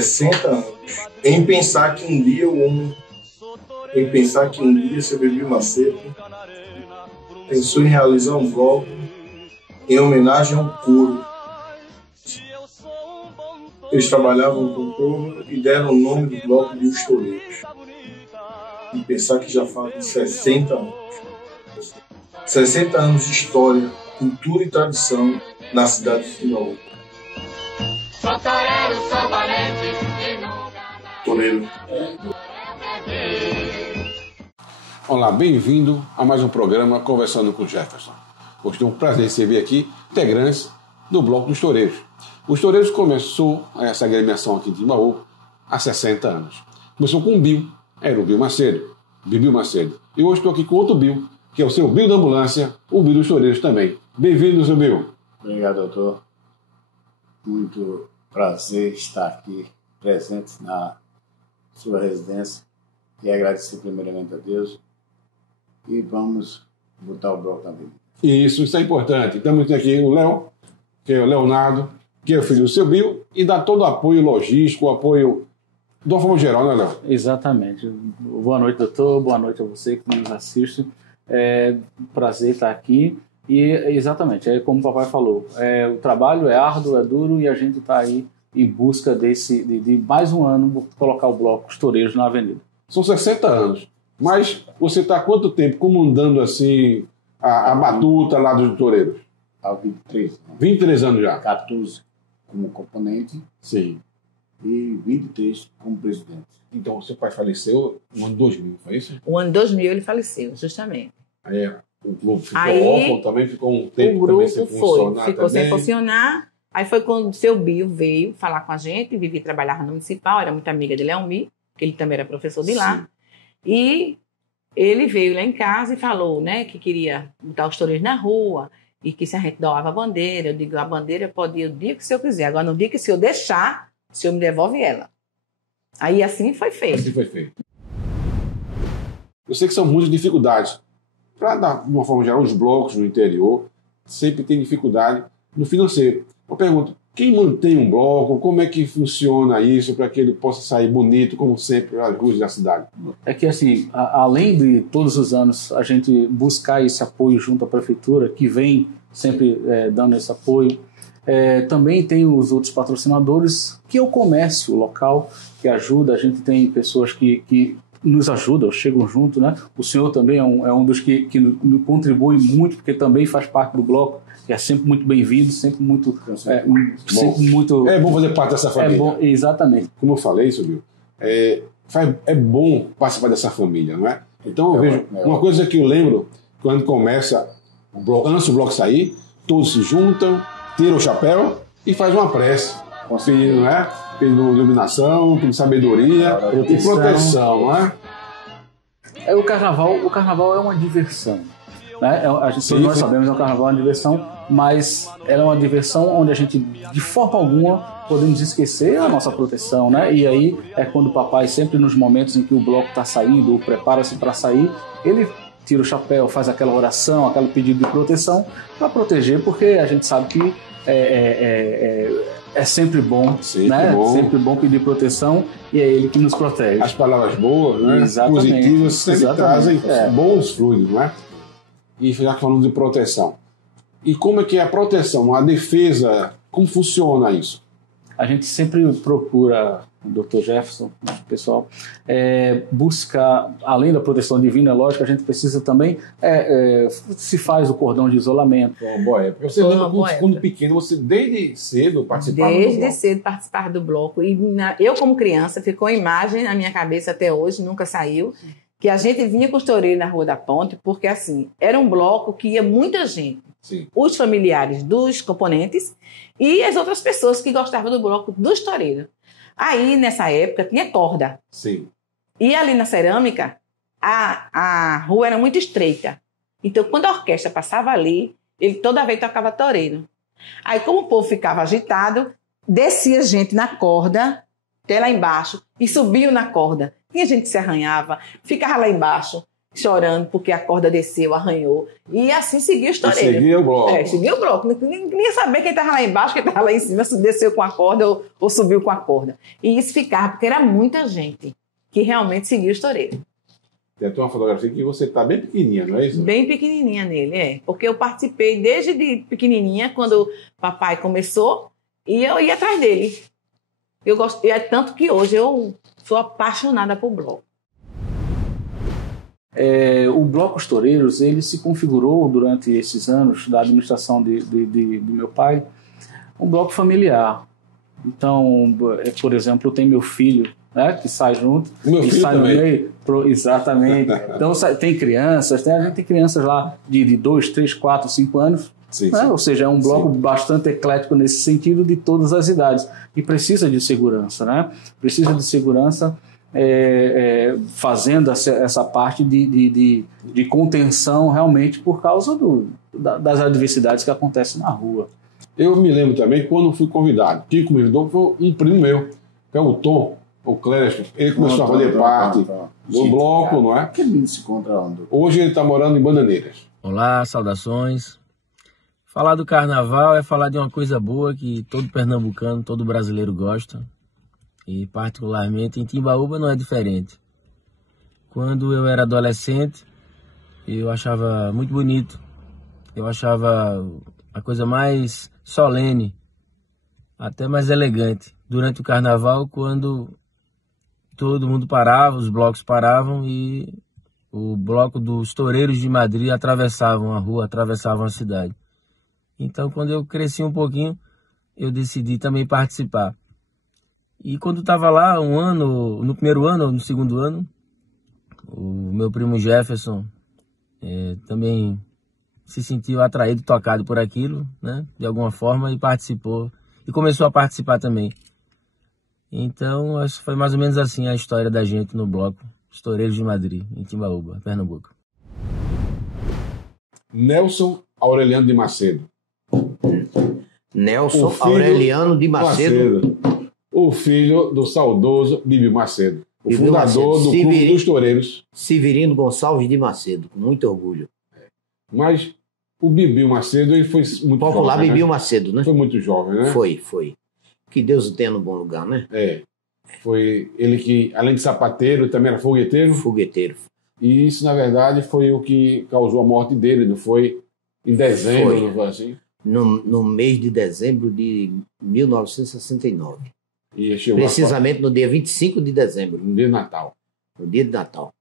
60 anos. Em pensar que um dia seu Bebê Macedo pensou em realizar um bloco em homenagem ao couro. Eles trabalhavam com couro e deram o nome do bloco de Os Toureiros. E pensar que já fazem 60 anos. 60 anos de história, cultura e tradição na cidade de Timbaúba. Toureiro. Olá, bem-vindo a mais um programa Conversando com Jefferson. Hoje tenho um prazer receber aqui integrantes do Bloco dos Toureiros. Os Toureiros começou essa agremiação aqui em Timbaúba há 60 anos. Começou com o Bill, era o Bill Macedo. E hoje estou aqui com outro Bill, que é o seu Bill da ambulância, o Bill dos Toureiros também. Bem-vindo, seu Bill. Obrigado, doutor. Muito prazer estar aqui presente na sua residência e agradecer primeiramente a Deus. E vamos botar o bloco na vida. Isso é importante. Estamos aqui o Léo, que é o Leonardo, que é o filho do seu Bill, e dá todo o apoio logístico, o apoio de uma forma geral, né, Léo? Exatamente. Boa noite, doutor. Boa noite a você que nos assiste. É um prazer estar aqui. E, exatamente, é como o papai falou, o trabalho é árduo, é duro, e a gente está aí em busca de mais um ano colocar o bloco Os Toureiros na avenida. São 60 anos. Mas você está há quanto tempo comandando assim a batuta lá dos Toureiros? Há 23. 23 anos já. 14 como componente. Sim. E 23 como presidente. Então, seu pai faleceu no ano 2000, foi isso? O ano 2000 ele faleceu, justamente. Aí o grupo ficou órfão, também ficou um tempo também sem funcionar. Ficou sem funcionar. Aí foi quando o seu Bill veio falar com a gente, Vivi trabalhava no municipal, era muito amiga de Leomir, que ele também era professor de lá. Sim. E ele veio lá em casa e falou, né, que queria botar os toureiros na rua e que se a gente doava a bandeira, eu digo, a bandeira pode ir o dia que o senhor quiser. Agora, no dia que o senhor deixar, o senhor me devolve ela. Aí assim foi feito. Assim foi feito. Eu sei que são muitas dificuldades. Para dar, de uma forma geral, os blocos no interior sempre tem dificuldade no financeiro. Eu pergunto, quem mantém um bloco? Como é que funciona isso para que ele possa sair bonito, como sempre, às ruas da cidade? É que, assim, além de todos os anos a gente buscar esse apoio junto à prefeitura, que vem sempre dando esse apoio, também tem os outros patrocinadores, que é o comércio local, que ajuda. A gente tem pessoas que nos ajudam, chegam junto, né? O senhor também é um dos que contribui muito, porque também faz parte do bloco, que é sempre muito bem-vindo, sempre muito... É bom fazer parte dessa família. É bom, exatamente. Como eu falei, seu Bill, é bom participar dessa família, não é? Então eu vejo, uma coisa que eu lembro, quando começa, antes do bloco sair, todos se juntam, tiram o chapéu e faz uma prece, pedindo, não é? Pedindo iluminação, pedindo sabedoria e proteção, não é? O carnaval é uma diversão. Né? Nós sabemos que o carnaval é uma diversão, mas ela é uma diversão onde a gente, de forma alguma, podemos esquecer a nossa proteção, né? E aí é quando o papai, sempre nos momentos em que o bloco está saindo, ou prepara-se para sair, ele tira o chapéu, faz aquela oração, aquele pedido de proteção para proteger, porque a gente sabe que é sempre bom, né? Sempre bom pedir proteção, e é ele que nos protege. As palavras boas, né? Positivas, sempre trazem bons fluidos, não é? E já falando de proteção. E como é que é a proteção, a defesa, como funciona isso? A gente sempre procura, o Dr. Jefferson, o pessoal, buscar, além da proteção divina, é lógico, a gente precisa também, se faz o cordão de isolamento. Boa época. Você lembra quando pequeno, você desde cedo participava do bloco? Desde cedo participava do bloco. E eu, como criança, ficou a imagem na minha cabeça até hoje, nunca saiu, que a gente vinha com os toureiros na Rua da Ponte, porque assim, era um bloco que ia muita gente. Sim. Os familiares dos componentes e as outras pessoas que gostavam do bloco dos toureiros. Aí, nessa época, tinha corda. Sim. E ali na cerâmica, a rua era muito estreita. Então, quando a orquestra passava ali, ele toda vez tocava toureiro. Aí, como o povo ficava agitado, descia gente na corda, até lá embaixo, e subiam na corda. Tinha gente que se arranhava, ficava lá embaixo. chorando porque a corda desceu, arranhou. E assim seguiu os toureiros. Seguia o bloco. Seguia o bloco. Ninguém ia saber quem estava lá embaixo, quem estava lá em cima, se desceu com a corda ou subiu com a corda. E isso ficava, porque era muita gente que realmente seguia os toureiros. Tem até uma fotografia que você está bem pequenininha, não é isso? Bem pequenininha nele, porque eu participei desde de pequenininha, quando o papai começou, e eu ia atrás dele. Eu gosto, é tanto que hoje eu sou apaixonada por bloco. O Bloco Os Toureiros, ele se configurou durante esses anos da administração de meu pai, um bloco familiar. Então, por exemplo, eu tenho meu filho, né, que sai junto. Meu filho sai também. No meio, exatamente. Então, tem crianças, a gente tem crianças lá de 2, 3, 4, 5 anos. Sim, Né? sim. Ou seja, é um bloco bastante eclético nesse sentido, de todas as idades. E precisa de segurança, né? Precisa de segurança fazendo essa parte de contenção realmente por causa das adversidades que acontecem na rua. Eu me lembro também quando fui convidado. Quem me convidou foi um primo meu, que é o Tom, o Clécio. Ele começou a fazer parte do bloco, não é? Que lindo se encontra onde? Hoje ele está morando em Bananeiras. Olá, saudações. Falar do carnaval é falar de uma coisa boa que todo pernambucano, todo brasileiro gosta. E particularmente em Timbaúba não é diferente. Quando eu era adolescente, eu achava muito bonito. Eu achava a coisa mais solene, até mais elegante. Durante o carnaval, quando todo mundo parava, os blocos paravam e o bloco dos Toureiros de Madrid atravessavam a rua, atravessavam a cidade. Então, quando eu cresci um pouquinho, eu decidi também participar. E quando estava lá, um ano, no primeiro ano ou no segundo ano, o meu primo Jefferson também se sentiu atraído, tocado por aquilo, né, de alguma forma, e participou. E começou a participar também. Então, acho que foi mais ou menos assim a história da gente no bloco Os Toureiros de Madrid, em Timbaúba, Pernambuco. Nelson Aureliano de Macedo. Nelson O filho Aureliano de Macedo. O filho do saudoso Bibi Macedo. O Bibi fundador Macedo. do Clube dos Toureiros. Severino Gonçalves de Macedo, com muito orgulho. Mas o Bibi Macedo ele foi muito Popular jovem, Bibi né? Macedo, né? Foi muito jovem, né? Foi. Que Deus o tenha no bom lugar, né? Foi ele que, além de sapateiro, também era fogueteiro. Fogueteiro. E isso, na verdade, foi o que causou a morte dele, não foi? Em dezembro, Foi. não foi assim? No mês de dezembro de 1969. E chegou Precisamente no dia 25 de dezembro, no dia de Natal. no dia de Natal.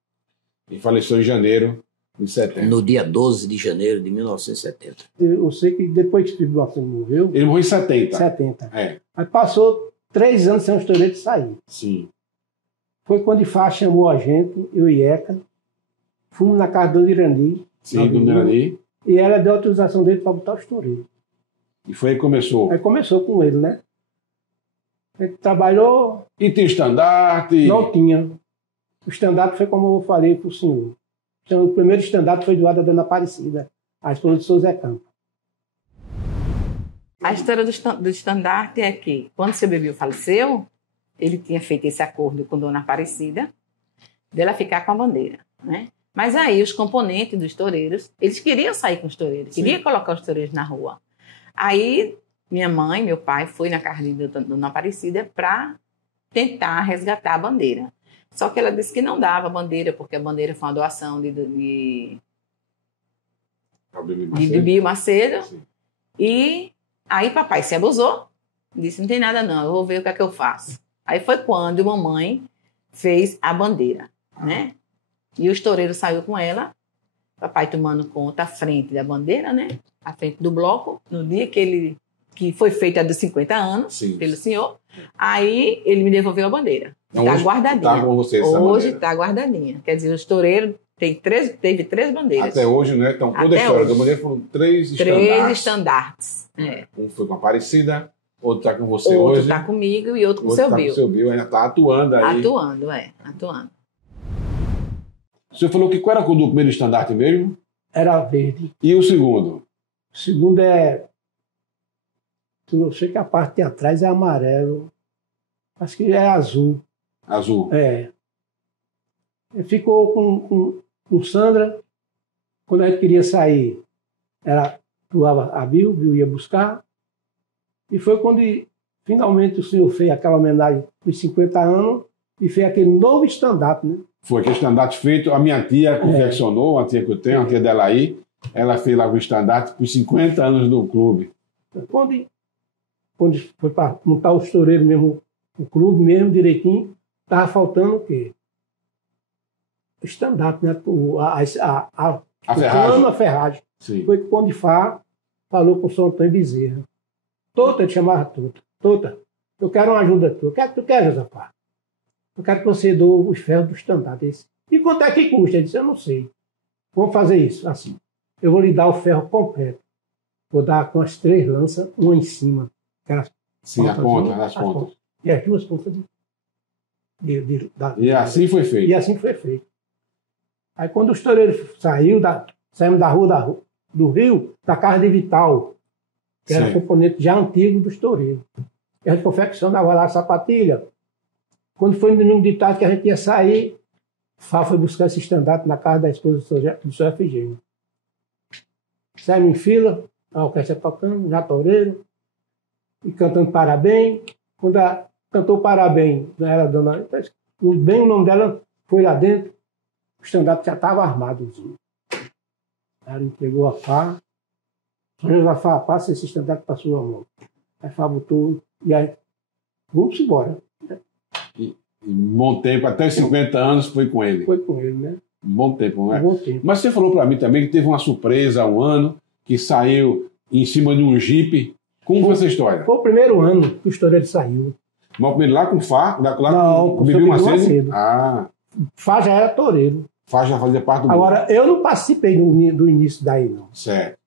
E faleceu em janeiro de 70. No dia 12 de janeiro de 1970. Eu sei que depois que o Marcelo morreu, Ele morreu em 70. 70. É, Aí passou 3 anos sem os toureiros sair. sim. Foi quando o Ifá chamou a gente, eu e Eca, fomos na casa do Irani, Sim, do Mirani. e ela deu autorização dele para botar os toureiros. E foi aí que começou. Aí começou com ele, né? Ele trabalhou, E tem estandarte. não tinha. O estandarte foi como eu falei para o senhor. Então, o primeiro estandarte foi doado a Dona Aparecida, a esposa de São Zé Campo. A história do estandarte é que, quando seu Bibi faleceu, ele tinha feito esse acordo com Dona Aparecida, dela ficar com a bandeira, né? Mas aí os componentes dos toureiros, eles queriam sair com os toureiros, queriam colocar os toureiros na rua. Aí minha mãe, meu pai, foi na casa de Dona Aparecida para tentar resgatar a bandeira. Só que ela disse que não dava a bandeira, porque a bandeira foi uma doação de Bibi Macedo. Sim. E aí papai se abusou, disse, não tem nada não, eu vou ver o que é que eu faço. Aí foi quando mamãe fez a bandeira, né? E os toureiros saiu com ela, papai tomando conta à frente da bandeira, né? À frente do bloco, no dia que foi feita dos 50 anos, Sim. pelo senhor. Aí ele me devolveu a bandeira. Então, Está hoje guardadinha. tá com você essa Hoje bandeira. está guardadinha. Quer dizer, os toureiros teve 3 bandeiras. Até hoje, né? Então, toda a Até história hoje. da bandeira foram 3 3 estandartes. estandartes. Um foi com a Aparecida, outro está com você Outro hoje. está comigo e outro com o outro seu tá Bill. com o seu Bill, ainda está atuando aí. Atuando. O senhor falou que qual era a cor do primeiro estandarte mesmo? Era verde. E o segundo? O segundo é... Eu sei que a parte de atrás é amarelo. Acho que é azul. Azul. É. Ele ficou com com Sandra. Quando a gente queria sair, ela doava a Bill ia buscar. E foi quando finalmente o senhor fez aquela homenagem dos 50 anos e fez aquele novo stand-up, né? Foi aquele stand-up feito, a minha tia confeccionou, a tia que eu tenho, a tia dela aí, ela fez lá o stand-up por 50 anos do clube. Quando foi para montar os toureiros mesmo, o clube mesmo direitinho, estava faltando o quê? O stand-up, né? A ferragem. Sim. Foi que o Conde Fá falou com o São Antônio Bezerra. Tota, ele chamava Tota. Tota, eu quero uma ajuda tua. O que é que tu quer, Josafá? Eu quero que você doe os ferros do stand-up. E quanto é que custa? Ele disse, eu não sei. Vamos fazer isso, assim. Eu vou lhe dar o ferro completo. Vou dar com as 3 lanças, uma em cima. Sim, a ponta, as pontas. E as 2 pontas E assim foi feito. E assim foi feito. Aí quando os toureiros saímos da rua do Rio, da casa de Vital, que era componente já antigo dos toureiros. E a gente confeccionava lá a sapatilha. Quando foi no domingo de tarde que a gente ia sair, Fá foi buscar esse estandarte na casa da esposa do seu Efigênio. Saímos em fila, a orquestra tocando, já toureiro, e cantando parabéns. Quando cantou parabéns, era a dona, bem o nome dela foi lá dentro, o estandarte já estava armado. Ela entregou a Fá. Josafá, passa esse estandarte para sua mão. Aí Fá botou, e aí, vamos embora. E um bom tempo, até os 50 anos foi com ele. Foi com ele, né? Um bom tempo, não é? Um bom tempo. Mas você falou para mim também que teve uma surpresa há um ano, que saiu em cima de um jipe. Como foi essa história? Foi o primeiro ano que o estoureiro saiu. Mas o primeiro lá com Fá? Não, com Bibi Macedo? Ah. Fá já era toureiro. Fá já fazia parte do Agora, eu não participei do início daí, não. Certo.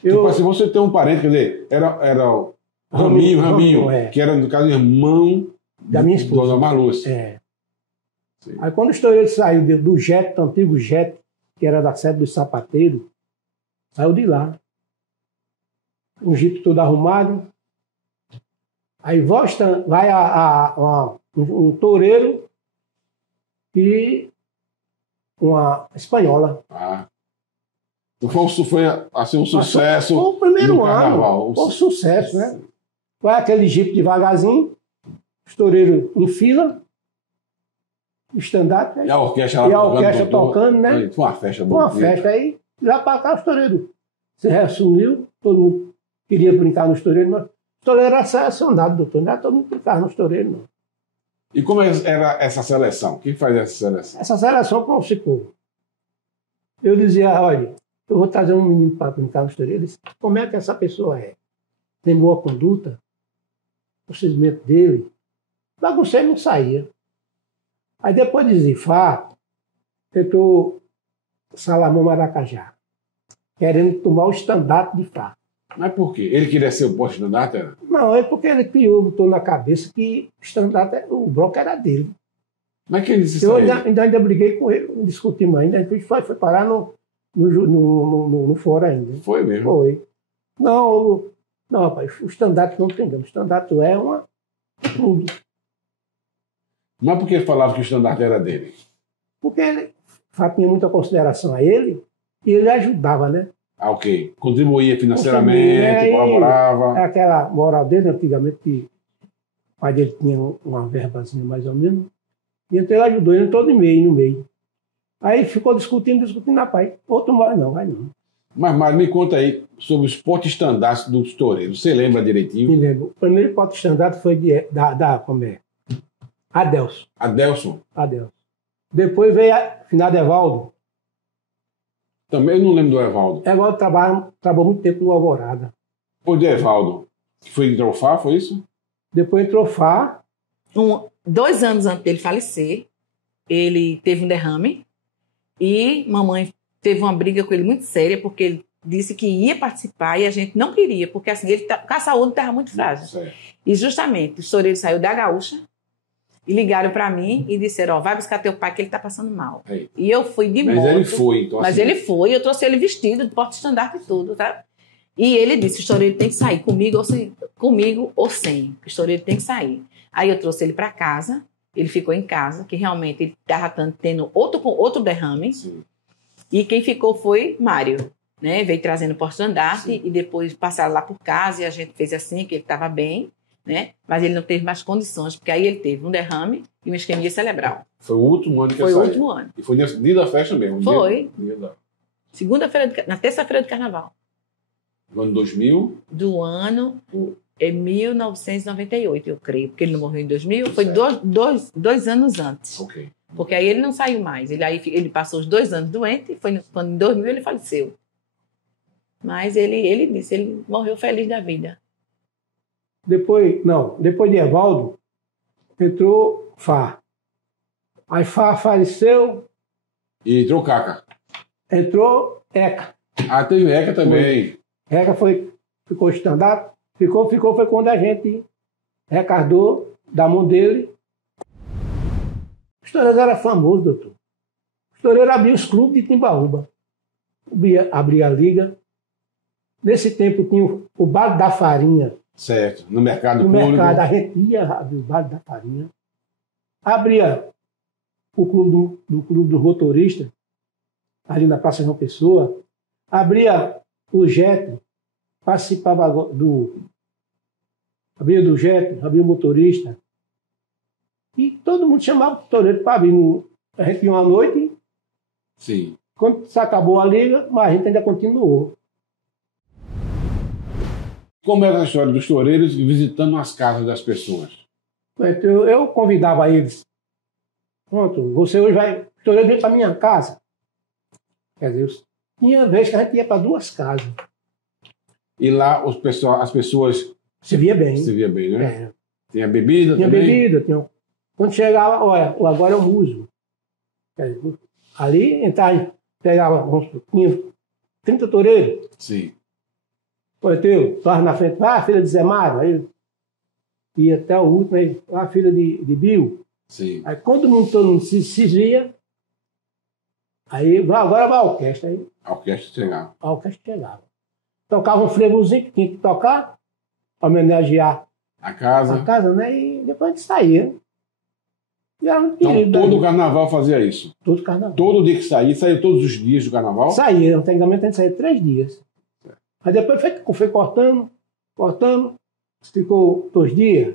Tipo assim, você tem um parente, quer dizer, era o Raminho, que era, no caso, irmão da minha esposa. Dona Marlúcia. É. Aí quando o estoureiro saiu do jet, do antigo jet, que era da sede dos sapateiros, saiu de lá. Um jipe todo arrumado. Aí vai um toureiro e uma espanhola. Então foi assim, um sucesso. Foi o primeiro ano. Foi um sucesso, né? Vai aquele jipe devagarzinho, os toureiros em fila, stand-up. E a orquestra tocando, né? Foi uma festa boa. Uma festa aí, lá para cá os toureiros se reuniu, todo mundo queria brincar nos toureiros, mas o toureiro era selecionado, doutor, não era todo mundo brincava nos toureiros, não. E como era essa seleção? Quem fazia essa seleção? Essa seleção, como ficou? Eu dizia, olha, eu vou trazer um menino para brincar nos toureiros. Como é que essa pessoa é? Tem boa conduta? O procedimento dele? Bagunceiro não saía. Aí depois de Zifá, tentou Salomão Maracajá, querendo tomar o estandarte de Fá. Mas por quê? Ele queria ser o posto-estandarte? Era? Não, é porque ele botou na cabeça que o estandarte, o bloco era dele. Mas quem disse isso? Eu ainda briguei com ele, discutimos ainda, a gente foi parar no fora ainda. Foi mesmo? Foi. Não, rapaz, o estandarte não tem engano. O estandarte é uma clube. Mas por que ele falava que o estandarte era dele? Porque ele tinha muita consideração a ele e ele ajudava, né? Ah, ok. Contribuía financeiramente, colaborava. É aquela moral dele, antigamente, que o pai dele tinha uma verbazinha mais ou menos. E então ele ajudou, ele entrou no meio. Aí ficou discutindo, rapaz. Outro vai não. Mas me conta aí sobre os potes-estandartes dos toureiros. Você lembra direitinho? Me lembro. O primeiro pote-estandarte foi como é? Adelson. Depois veio Finado Evaldo. Também eu não lembro do Evaldo. Evaldo trabalhou muito tempo no Alvorada. Foi de Evaldo, que foi entrou Fá, foi isso? Depois entrou Fá. 2 anos antes dele falecer, ele teve um derrame e mamãe teve uma briga com ele muito séria, porque ele disse que ia participar e a gente não queria, porque assim, com a saúde estava muito frágil. Certo. E justamente, o toureiro saiu da Gaúcha e ligaram para mim e disseram, vai buscar teu pai que ele está passando mal. Aí. E eu fui de moto. Mas ele foi, então. Mas ele foi, eu trouxe ele vestido de porta-estandarte e tudo, tá? E ele disse, o estoureiro tem que sair, comigo ou sem. O estoureiro tem que sair. Aí eu trouxe ele para casa, ele ficou em casa, que realmente ele estava tendo outro derrame. Sim. E quem ficou foi Mário, né? Veio trazendo porta-estandarte e depois passaram lá por casa e a gente fez assim, que ele estava bem, né? Mas ele não teve mais condições, porque aí ele teve um derrame e uma isquemia cerebral. Foi o último ano que Foi ele o saiu. último ano. E foi dia da festa mesmo. Foi. Dia Na terça-feira de carnaval. do ano 2000. Do ano é 1998, eu creio, porque ele não morreu em 2000, foi Certo. dois anos antes. Ok. Porque aí ele não saiu mais. Ele passou os 2 anos doente, quando em 2000 ele faleceu. Mas ele disse, ele morreu feliz da vida. Depois de Evaldo, entrou Fá. Aí Fá faleceu, E entrou Caca. entrou Eca. Ah, teve Eca também. Eca ficou estandarte, foi quando a gente recardou da mão dele. O Estoureiro era famoso, doutor. O Estoureiro abria os clubes de Timbaúba. Abria a liga. Nesse tempo tinha o Bar da Farinha. Certo. No mercado No público. mercado, a gente ia abrir o Bar da Farinha. Abria o clube do motorista, ali na Praça João Pessoa. Abria o JET, participava abria do JET, abria o motorista. E todo mundo chamava o Estoureiro para abrir. A gente ia uma noite, Sim. quando se acabou a liga, mas a gente ainda continuou. Como era a história dos toureiros visitando as casas das pessoas? Então, eu convidava eles. Pronto, você hoje vai. O Estoureiro vem para minha casa. Quer dizer, tinha vez que a gente ia para 2 casas. E lá as pessoas Se via bem. se via bem, né? É. Tinha bebida Tinha também? bebida, quando chegava, olha, agora é o músico. Quer dizer, ali entrava, pegava, tinha 30 toureiros. Sim. Olha, teu, estava na frente, filha de Zé Mário, aí ia até o último, aí, filha de Bill. Sim. Aí quando todo mundo se via, aí agora vai a orquestra. Aí A orquestra chegava. a orquestra chegava. Tocava um frevozinho que tinha que tocar, homenagear A casa. a casa, né? E depois a gente saía. E era muito Então querido. todo né? o carnaval fazia isso. Todo carnaval. Todo dia que saía todos os dias do carnaval? Saía, antigamente a gente saía 3 dias. Aí depois foi cortando, ficou 2 dias.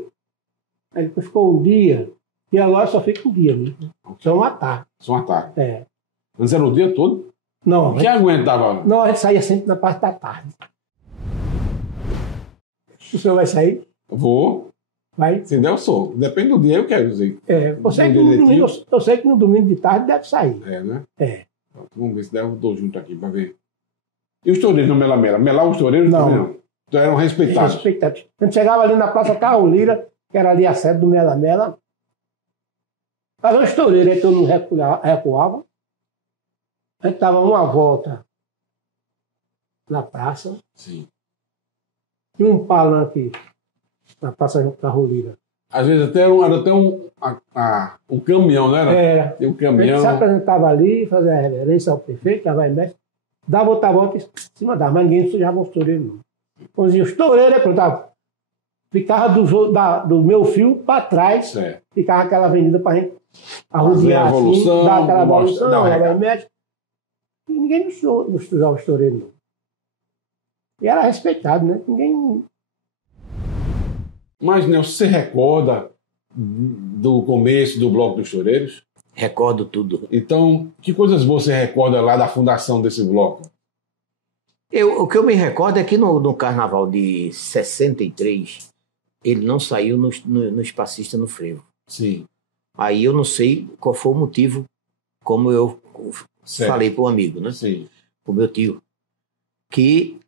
Aí depois ficou 1 dia. E agora só fica 1 dia mesmo. Só uma tarde. Só uma tarde. É. Antes era o dia todo? Não, Quem aguentava? não, a gente saía sempre na parte da tarde. O senhor vai sair? Vou. Vai. Se der, eu sou. Depende do dia, eu quero dizer. Eu sei que no domingo, eu sei que no domingo de tarde deve sair. É, né? É. Pronto, vamos ver se der, eu tô junto aqui para ver. E os toureiros no Mela-Mela? Melar os toureiros? Não. Também não. Então eram respeitados. Respeitado. A gente chegava ali na Praça Carolina, que era ali a sede do Mela-Mela. Fazia um estoureiro, aí todo mundo recuava. A gente dava uma volta na praça. Sim. E um palanque na Praça Carolina. Às vezes até era até um caminhão, não era? Era. Tem um A gente caminhão. se apresentava ali, fazia a reverência ao prefeito, tava em mestre, dava outra volta em cima dava, mas ninguém sujava os toureiros, não. Quando dizia, os toureiros, perguntava, ficava do meu fio para trás, Certo. ficava aquela avenida para a gente arrodear a evolução, assim, dar aquela mostra- evolução, dar um levar recado. em médico. E ninguém não sujava os toureiros, não. E era respeitado, né? Ninguém. Mas, Nelson, você recorda do começo do Bloco dos Toureiros? Recordo tudo. Então, que coisas boas você recorda lá da fundação desse bloco? O que eu me recordo é que no Carnaval de 63, ele não saiu no Passista no Frevo. Sim. Aí eu não sei qual foi o motivo, como eu Certo. falei para o amigo, né? Sim. O meu tio, que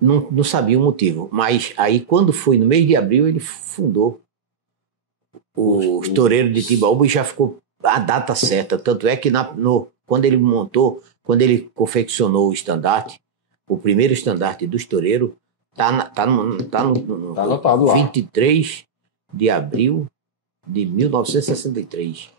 não sabia o motivo. Mas aí, quando foi no mês de abril, ele fundou os Toureiros de Timbaúba e já ficou a data certa. Tanto é que quando ele montou, quando ele confeccionou o estandarte, o primeiro estandarte dos Toureiros, tá no anotado lá. 23 de abril de 1963.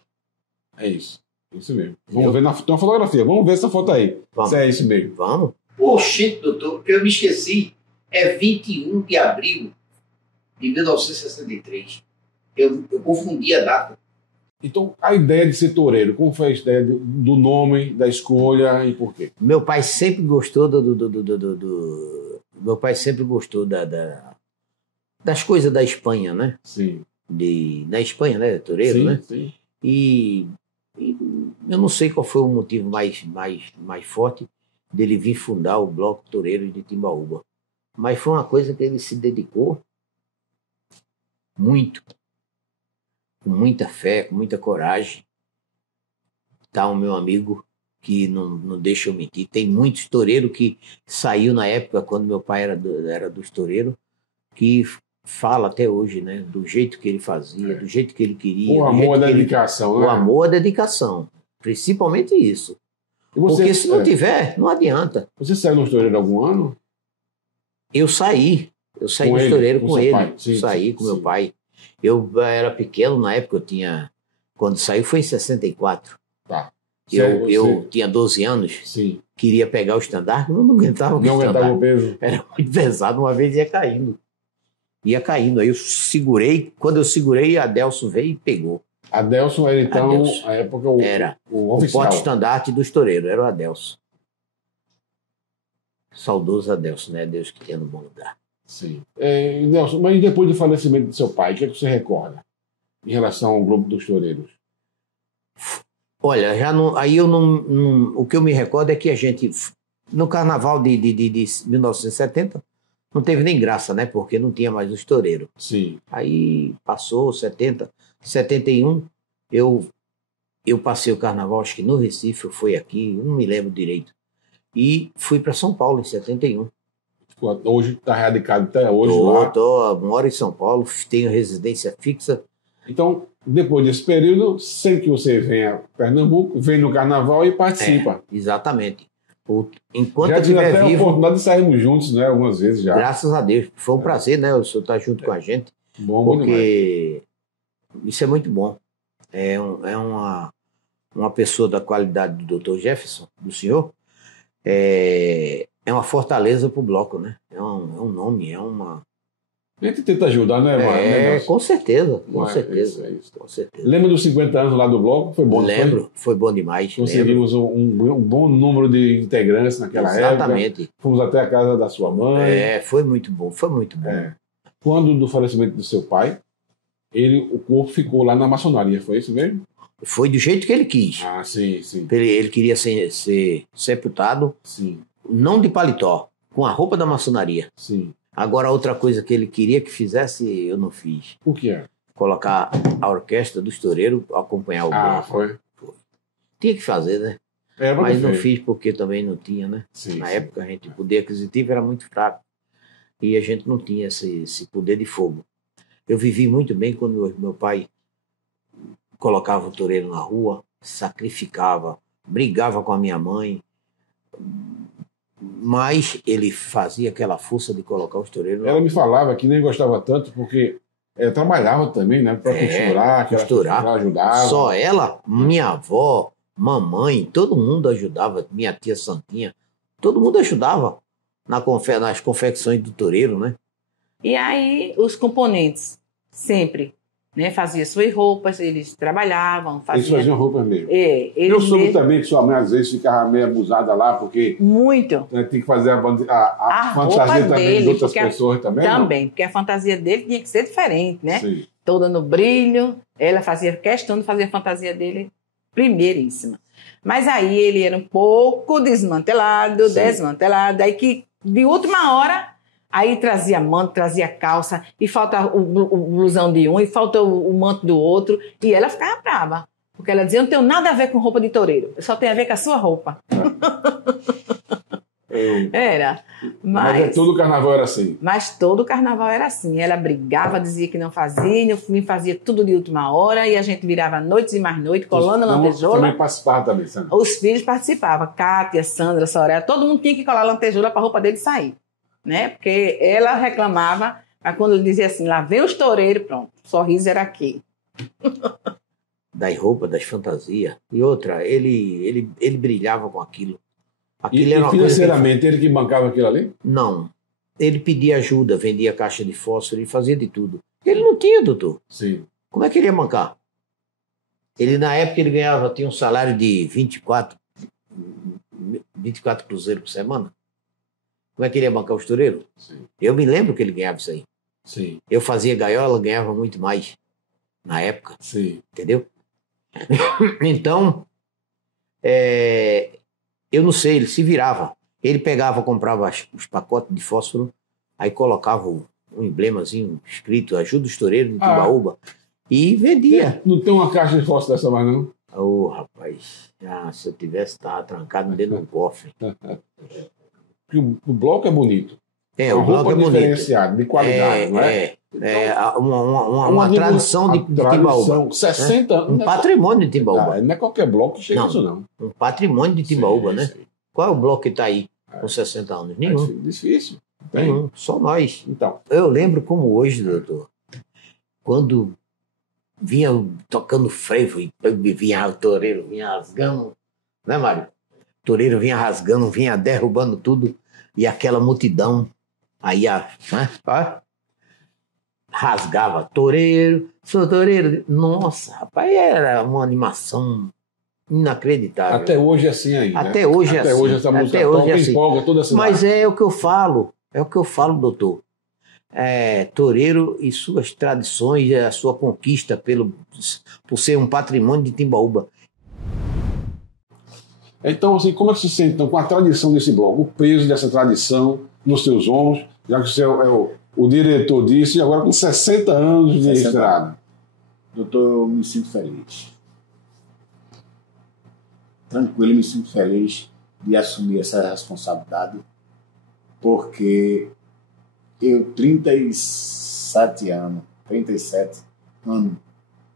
É isso. Isso mesmo. Vamos ver tem uma fotografia. Vamos ver essa foto aí. Vamos. Se é isso mesmo. Vamos? Oxente, doutor, porque eu me esqueci. É 21 de abril de 1963. Eu confundi a data. Então, a ideia de ser toureiro, como foi a ideia do nome, da escolha e por quê? Meu pai sempre gostou Meu pai sempre gostou das coisas da Espanha, né? Sim. Da Espanha, né? Toureiro, Sim, né? sim. E eu não sei qual foi o motivo mais forte dele vir fundar o Bloco Toureiro de Timbaúba. Mas foi uma coisa que ele se dedicou muito, com muita fé, com muita coragem. Tá o meu amigo que não deixa eu mentir. Tem muitos toureiros que saiu na época, quando meu pai era dos toureiros, que fala até hoje, né? Do jeito que ele fazia, do jeito que ele queria. O amor, a dedicação, né? O amor, a dedicação. Principalmente isso. E você, porque se não tiver, não adianta. Você saiu no toureiro algum ano? Eu saí no toureiro com ele. Sim, saí com meu pai. Eu era pequeno na época, quando saiu foi em 64. Tá. Eu tinha 12 anos. Sim. Queria pegar o estandarte, mas não aguentava o peso. Era muito pesado, uma vez ia caindo. Aí eu segurei, quando eu segurei, Adelson veio e pegou. Adelson era então, Adelson. a época, era o oficial. O porte-estandarte dos toureiros, era o Adelson. Saudoso Adelson, né? Deus que tenha no bom lugar. Sim. Nelson, mas depois do falecimento de seu pai, o que é que você recorda em relação ao Grupo dos Toureiros? Olha, aí eu não. O que eu me recordo é que a gente, no carnaval de 1970, não teve nem graça, né? Porque não tinha mais os toureiros. Sim. Aí passou 70, 71, eu passei o carnaval, acho que no Recife, ou foi aqui, eu não me lembro direito. E fui para São Paulo em 71. Hoje está radicado até hoje lá? Moro em São Paulo, tenho residência fixa. Então, depois desse período, sempre que você vem a Pernambuco, vem no carnaval e participa. Exatamente. Enquanto já eu estiver até vivo... a oportunidade de sairmos juntos, né? Algumas vezes já. Graças a Deus. Foi um prazer, né? O senhor estar junto com a gente. Bom porque isso é muito bom. É uma pessoa da qualidade do Dr. Jefferson, do senhor, é uma fortaleza para o bloco, né? É um nome, é uma... A gente tenta ajudar, né, com certeza, com certeza. Isso. Com certeza. Lembra dos 50 anos lá do bloco? Foi bom, Lembro, foi bom demais. Conseguimos um bom número de integrantes naquela época. Exatamente. Fomos até a casa da sua mãe. Foi muito bom, foi muito bom. Quando do falecimento do seu pai, o corpo ficou lá na maçonaria, foi isso mesmo? Foi do jeito que ele quis. Ah, sim. Ele queria ser sepultado, sim, não de paletó, com a roupa da maçonaria. Sim. Agora, outra coisa que ele queria que fizesse, eu não fiz. O que é? Colocar a orquestra dos toureiros para acompanhar o bloco. Ah, foi? Tinha que fazer, né? Mas não fiz porque também não tinha, né? Na época, o poder aquisitivo era muito fraco. E a gente não tinha esse poder de fogo. Eu vivi muito bem quando meu pai colocava o toureiro na rua, sacrificava, brigava com a minha mãe, mas ele fazia aquela força de colocar os toureiros. Ela me falava que nem gostava tanto porque ela trabalhava também, né? Para costurar, ajudava. Só ela, minha avó, mamãe, todo mundo ajudava, minha tia Santinha, todo mundo ajudava nas confecções do toureiro, né? E aí os componentes, sempre, né? Faziam suas roupas, eles trabalhavam. Eles faziam roupas mesmo. Eu soube também que sua mãe às vezes ficava meio abusada lá, porque... Muito. Né, tem que fazer a fantasia também dele, de outras pessoas também. Também, porque a fantasia dele tinha que ser diferente, né? Sim. Toda no brilho. Ela fazia questão de fazer a fantasia dele primeiríssima. Mas aí ele era um pouco desmantelado. Aí que, de última hora... Aí trazia manto, trazia calça, e falta o blusão de um, e falta o manto do outro. E ela ficava brava. Porque ela dizia, eu não tenho nada a ver com roupa de toureiro. Eu só tenho a ver com a sua roupa. Era. Mas todo carnaval era assim. Mas todo carnaval era assim. Ela brigava, dizia que não fazia, me fazia tudo de última hora, e a gente virava noites e mais noites, colando na lantejoula. Também participava também, Sandra? Os filhos participavam. Cátia, Sandra, Soraya, todo mundo tinha que colar a lantejoula para a roupa dele sair. Né? Porque ela reclamava, mas quando ele dizia assim, lá vem os toureiros, pronto, o sorriso era aqui. Das roupas, das fantasias. E outra, ele brilhava com aquilo. E era financeiramente, ele que bancava aquilo ali? Não. Ele pedia ajuda, vendia caixa de fósforo, ele fazia de tudo. Ele não tinha, doutor. Sim. Como é que ele ia bancar? Ele, na época, ele ganhava, tinha um salário de 24 cruzeiros por semana. Como é que ele ia bancar os toureiros? Eu me lembro que ele ganhava isso aí. Sim. Eu fazia gaiola, ganhava muito mais na época. Sim. Entendeu? Então, eu não sei, ele se virava. Ele pegava, comprava os pacotes de fósforo, aí colocava um emblemazinho escrito Ajuda os Toureiros de Timbaúba e vendia. Não tem uma caixa de fósforo dessa mais, não? Ô, rapaz, se eu tivesse, estava trancado dentro do cofre. O bloco é bonito. O bloco é bonito. Diferenciado, de qualidade, não é? Uma tradição de Timbaúba. 60 anos. Um patrimônio de Timbaúba. Não é qualquer bloco que chega a isso, não. Um patrimônio de Timbaúba, né? Qual é o bloco que está aí com 60 anos? Nenhum. É difícil. Nenhum. Só nós. Então. Eu lembro como hoje, doutor, quando vinha tocando frevo e vinha o toureiro, vinha rasgando, né, Mário? O toureiro vinha rasgando, vinha derrubando tudo, e aquela multidão aí, rasgava toureiro, sou toureiro. Nossa, rapaz, era uma animação inacreditável. Até hoje é assim ainda. Até hoje é assim. Até hoje essa música toca, empolga toda a cidade. Mas é o que eu falo, doutor. Toureiro e suas tradições, a sua conquista por ser um patrimônio de Timbaúba. Então, assim, como é que se sente com a tradição desse bloco? O peso dessa tradição nos seus ombros, já que você é o diretor disso, e agora com 60 anos de estrada. Doutor, eu me sinto feliz. Tranquilo, me sinto feliz de assumir essa responsabilidade, porque eu, 37 anos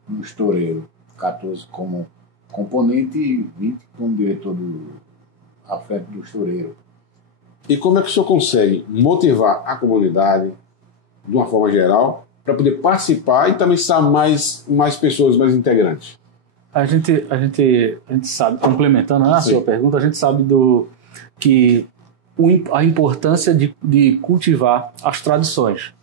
no estoureiro, 14 como componente e 20 como diretor à frente do estoureiro. E como é que o senhor consegue motivar a comunidade, de uma forma geral, para poder participar e também estar mais pessoas, mais integrantes? A gente sabe, complementando a sua pergunta, a gente sabe a importância de cultivar as tradições.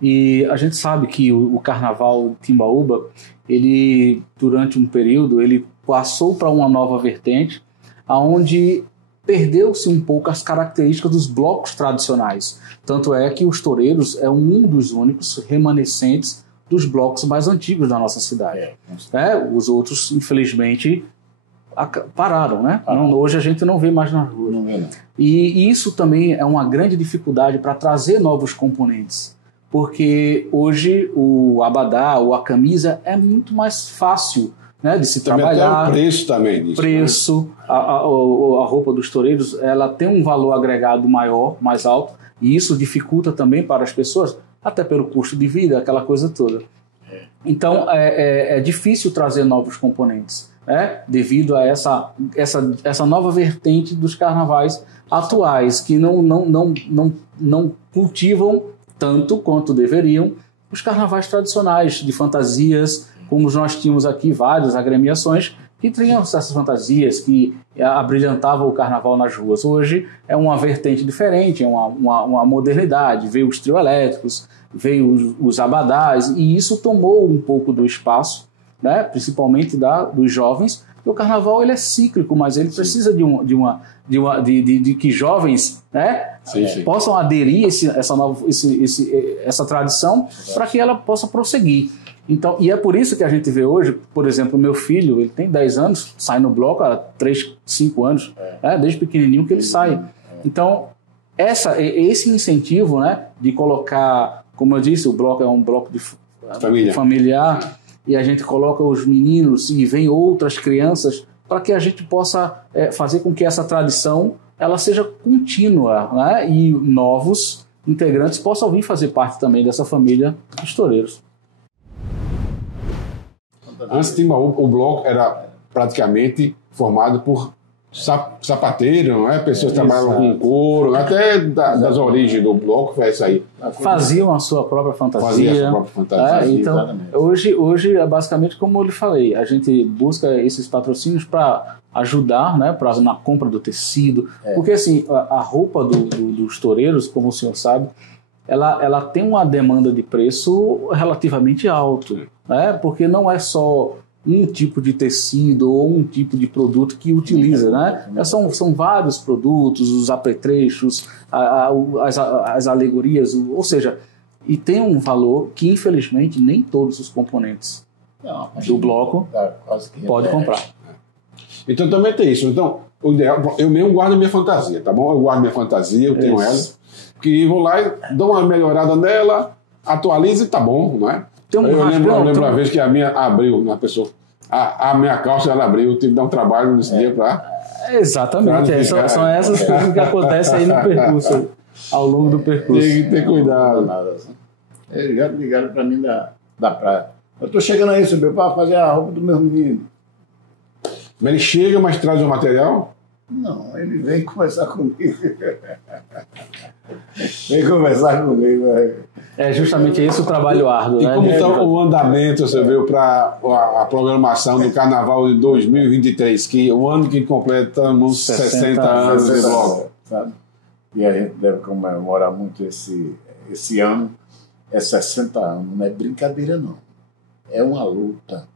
E a gente sabe que o Carnaval de Timbaúba, ele, durante um período, ele passou para uma nova vertente, onde perdeu-se um pouco as características dos blocos tradicionais. Tanto é que os toureiros é um dos únicos remanescentes dos blocos mais antigos da nossa cidade. Os outros, infelizmente, pararam, né? Hoje a gente não vê mais nas ruas. Não vê, não. E isso também é uma grande dificuldade para trazer novos componentes, porque hoje o abadá ou a camisa é muito mais fácil, né, de se também trabalhar. Até o preço também disso. Preço, né? A roupa dos toureiros, ela tem um valor agregado maior, mais alto, e isso dificulta também para as pessoas, até pelo custo de vida, aquela coisa toda. Então, é difícil trazer novos componentes, né, devido a essa nova vertente dos carnavais atuais, que não cultivam tanto quanto deveriam os carnavais tradicionais, de fantasias, como nós tínhamos aqui várias agremiações que tinham essas fantasias, que abrilhantavam o carnaval nas ruas. Hoje é uma vertente diferente, é uma modernidade, veio os trio elétricos, veio os abadás, e isso tomou um pouco do espaço, né, principalmente dos jovens. O carnaval ele é cíclico, mas ele precisa de que jovens, né, possam aderir essa tradição para que ela possa prosseguir. Então, e é por isso que a gente vê hoje, por exemplo, o meu filho, ele tem 10 anos, sai no bloco há 3, 5 anos, desde pequenininho que ele sai. Então, esse incentivo, né, de colocar, como eu disse, o bloco é um bloco familiar, e a gente coloca os meninos e vem outras crianças para que a gente possa fazer com que essa tradição ela seja contínua, né, e novos integrantes possam vir fazer parte também dessa família dos toureiros. Antes de Timbaúba, o bloco era praticamente formado por sapateiro, não é? Pessoas que trabalhavam com couro, até das origens do bloco foi isso aí. Faziam a sua própria fantasia. Então, hoje é basicamente como eu lhe falei, a gente busca esses patrocínios para ajudar, né, na compra do tecido, porque assim, a roupa dos toureiros, como o senhor sabe, ela tem uma demanda de preço relativamente alto, né? Porque não é só um tipo de tecido ou um tipo de produto que utiliza, né? São vários produtos, os apetrechos, as alegorias, ou seja, e tem um valor que, infelizmente, nem todos os componentes do bloco pode comprar. Então também tem isso. Então, eu mesmo guardo minha fantasia, tá bom? Eu guardo minha fantasia, eu tenho ela, que vou lá e dou uma melhorada nela, atualizo e tá bom, não é? Eu lembro uma vez que a minha abriu, uma pessoa, a minha calça ela abriu, eu tive que dar um trabalho nesse dia para... Exatamente, são essas coisas que acontecem aí no percurso, ao longo do percurso. Tem que ter cuidado. Ligaram para mim da praia. Eu tô chegando aí, seu para fazer a roupa do meu menino. Mas ele chega, mas traz o material? Não, ele vem conversar comigo. Vem conversar comigo. É justamente esse o trabalho árduo, né? E como está o andamento, você viu, para a programação do Carnaval de 2023, que é o ano que completamos 60 anos de bloco. Sabe? E a gente deve comemorar muito esse ano. É 60 anos, não é brincadeira, não. É uma luta.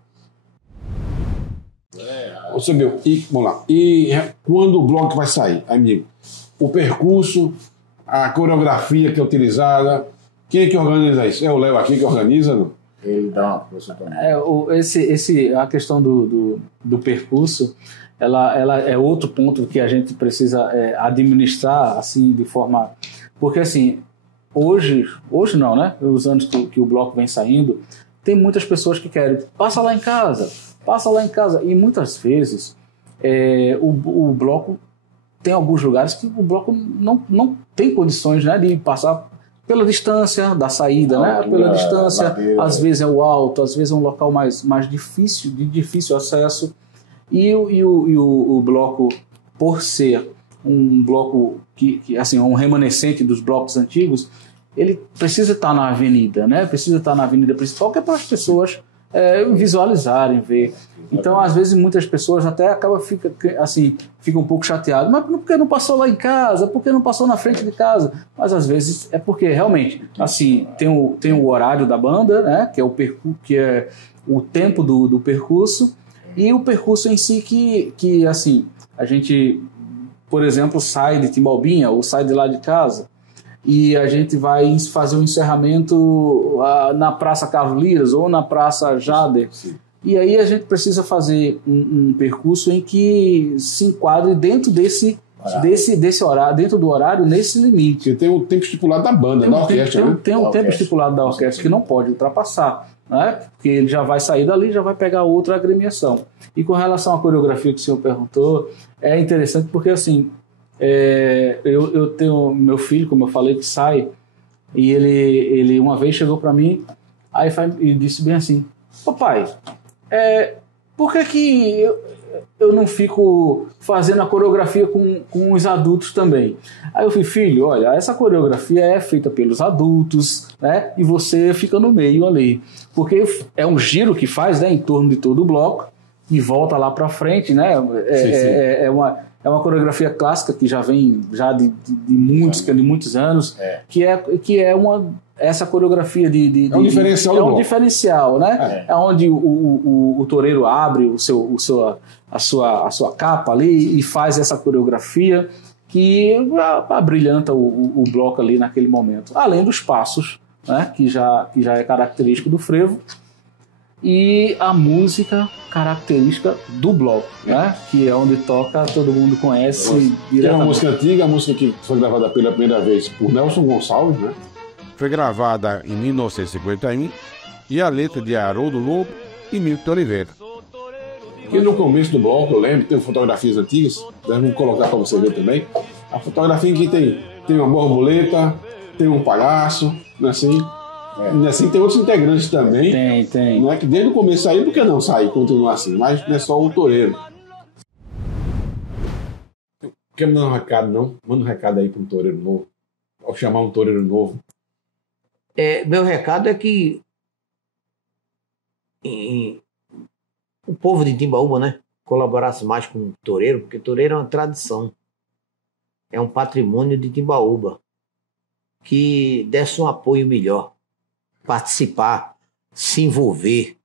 Você viu, vamos lá. E quando o bloco vai sair, amigo? O percurso, a coreografia que é utilizada, quem é que organiza isso? É o Léo aqui que organiza, não? Ele dá uma força também. A questão do percurso, ela é outro ponto que a gente precisa administrar assim de forma... Porque assim, hoje não, né? Os anos que o bloco vem saindo, tem muitas pessoas que querem, passa lá em casa. E muitas vezes o bloco tem alguns lugares que o bloco não tem condições, né, de passar pela distância da saída, né? Pela distância, ladeira. Às vezes é o alto, às vezes é um local mais difícil, de difícil acesso. E o bloco, por ser um bloco que assim, um remanescente dos blocos antigos, ele precisa estar na avenida, né? Precisa estar na avenida principal, que é para as pessoas visualizarem, ver. Então, às vezes, muitas pessoas até ficam um pouco chateadas. Mas por que não passou lá em casa? Por que não passou na frente de casa? Mas, às vezes, é porque, realmente, assim, tem o horário da banda, né? Que é o tempo do percurso, e o percurso em si que assim, a gente, por exemplo, sai de Timbaubinha ou sai de lá de casa, e a gente vai fazer um encerramento na Praça Carlos Liras ou na Praça Jader. Sim. E aí a gente precisa fazer um percurso em que se enquadre dentro desse horário, dentro do horário, nesse limite. Porque tem o tempo estipulado da banda, da orquestra. Tem um tempo estipulado da orquestra que não pode ultrapassar, né? Porque ele já vai sair dali e já vai pegar outra agremiação. E com relação à coreografia que o senhor perguntou, é interessante porque assim, eu tenho meu filho, como eu falei, que sai, e ele uma vez chegou para mim e disse bem assim: papai, por que eu não fico fazendo a coreografia com os adultos também? Aí eu falei: filho, olha, essa coreografia é feita pelos adultos, né? E você fica no meio ali, porque é um giro que faz, né, em torno de todo o bloco e volta lá para frente, né? É uma coreografia clássica que já vem de muitos anos, que é essa coreografia é um diferencial do bloco. Diferencial, né? É onde o toureiro abre a sua capa ali e faz essa coreografia que abrilhanta o bloco ali naquele momento. Além dos passos, né? que já é característico do frevo, e a música característica do bloco, né? Que é onde toca, todo mundo conhece diretamente. É uma música antiga, a música que foi gravada pela primeira vez por Nelson Gonçalves, né? Foi gravada em 1951 e a letra de Haroldo Lobo e Milton Oliveira. E no começo do bloco, eu lembro, tem fotografias antigas, vamos colocar para você ver também. A fotografia em que tem uma borboleta, tem um palhaço, não é assim? E assim tem outros integrantes também. Tem. Não é que desde o começo saiu, porque não sair, continua assim, mas não é só o toureiro. Quer mandar um recado, não? Manda um recado aí para um toureiro novo. Ou chamar um toureiro novo. Meu recado é que o povo de Timbaúba, né, colaborasse mais com o toureiro, porque toureiro é uma tradição. É um patrimônio de Timbaúba. Que desse um apoio melhor. Participar, se envolver,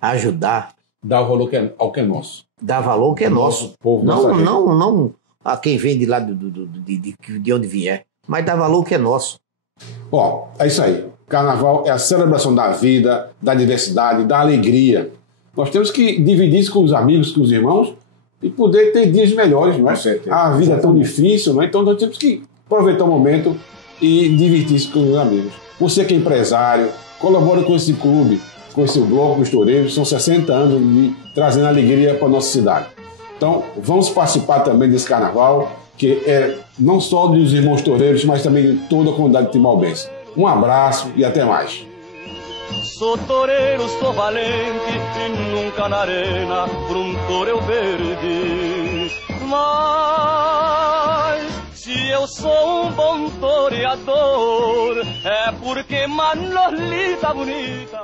ajudar. Dá o valor ao que é nosso. Dá valor ao que é nosso. Povo, nossa gente. Não a quem vem de lá de onde vier, mas dá valor ao que é nosso. Ó, é isso aí. Carnaval é a celebração da vida, da diversidade, da alegria. Nós temos que dividir isso com os amigos, com os irmãos e poder ter dias melhores, não é? A vida é tão difícil, não é? Então nós temos que aproveitar o momento e divertir-se com os amigos. Você que é empresário, colabora com esse clube, com esse bloco dos toureiros, são 60 anos de trazendo alegria para a nossa cidade. Então, vamos participar também desse carnaval, que é não só dos irmãos toureiros, mas também de toda a comunidade timaubense. Um abraço e até mais. Sou toureiro, sou valente e nunca na arena por um touro verde. Mas se eu sou um bom toreador, é porque Manolita bonita